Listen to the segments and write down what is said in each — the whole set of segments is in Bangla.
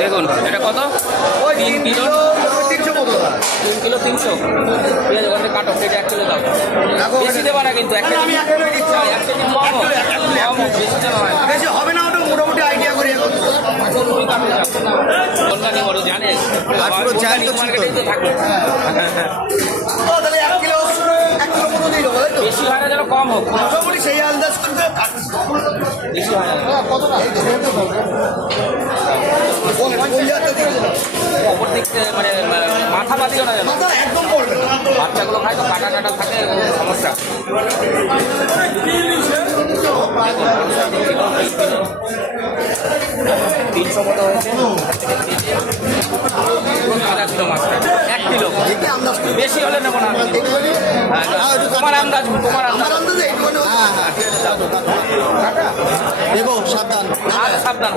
দেখুন এটা কত? 3 কিলো 300। ঠিক আছে, ওখানে কাটো, এটা 1 কিলো দাও। বেশি দেবা না কিন্তু, 1 কেজি 1 কেজি কম বেশি দেওয়া হয় না। বেশি হবে না, ওটা মোটামুটি আইডিয়া করে কলকাতা বড় জানে মার্কেটেই তো থাকে। তাহলে 1 কিলো মতো দিয়ে দেবো। বেশি হয় না, যেন কম হোক, মোটামুটি সেই আন্দাজ করবে। বেশি হয় না। অপর দিক থেকে মানে মাথা বাদিও না, যেন একদম পড়বে না। বাচ্চাগুলো খায় তো কাটা টাটা থাকে, সমস্যা। 300 মতো হয়েছে। 1 কিলো মাছ, 1 কিলো বেশি হলে নেবো না। তোমার আন্দাজ, দেখো সাবধান, হাত সাবধান,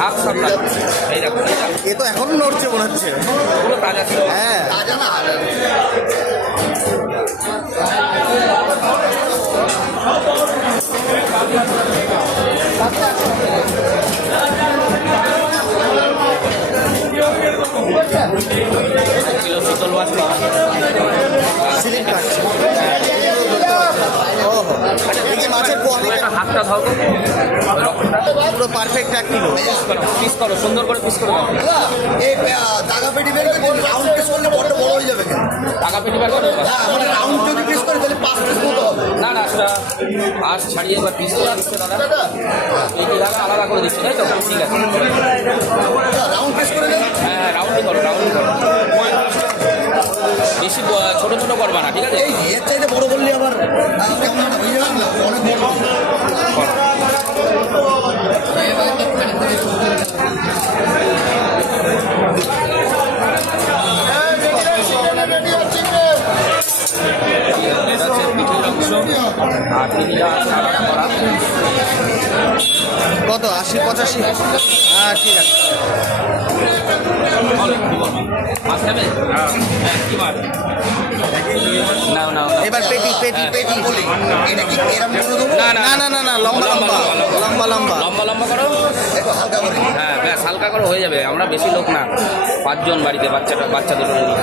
হাত সাবধান। এই দেখো, এ তো এখনো নড়ছে মনে হচ্ছে। পুরো তাজা ছিল। হ্যাঁ তাজা না। কিলো শীতল মাছ স্লিপ কাটছে। মাছের হাতটা ধরো, পুরো পারফেক্ট 1 কিলো। পিস করো, সুন্দর করে পিস করে দাও। এই টাকা পেটি বের করে রাউন্ড পিস করলে বড় বড় হয়ে যাবে। টাকা পেটি বার করো। মানে রাউন্ড যদি পিস করে তাহলে 5 পিস মতো হবে। না না, সেটা আর ছাড়িয়ে এবার পিস করে দিচ্ছে দাদা। এই ভাবে আলাদা করে দিচ্ছে, তাই তো? ঠিক আছে, রাউন্ড পিস করে দেন। হ্যাঁ রাউন্ডই করো, রাউন্ডই করো। বেশি ছোট ছোট করবা না, ঠিক আছে? এই এর চাইতে বড় করলে আবার কেমন একটা হয়ে যাবে না, অনেক বড় কত 80-85? হ্যাঁ ঠিক আছে। মাছ খাবে? হ্যাঁ, কি মাছ? না না, এবার পেটি পেটি পেটি বলি, এটা কি এরকম করে দেবো? না না না না না, লম্বা লম্বা লম্বা লম্বা লম্বা লম্বা করো। একটু হালকা করে। হ্যাঁ ব্যাস, হালকা করে হয়ে যাবে। আমরা বেশি লোক না, 5 জন বাড়িতে, বাচ্চা দুটো নিয়ে।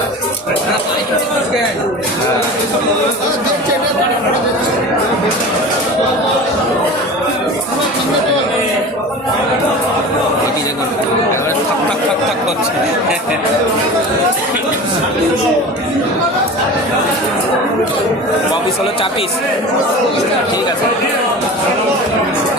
এটি দেখুন এবারে থাক থাক থাক থাক করছে। অফিস হলো 4 পিস, ঠিক আছে।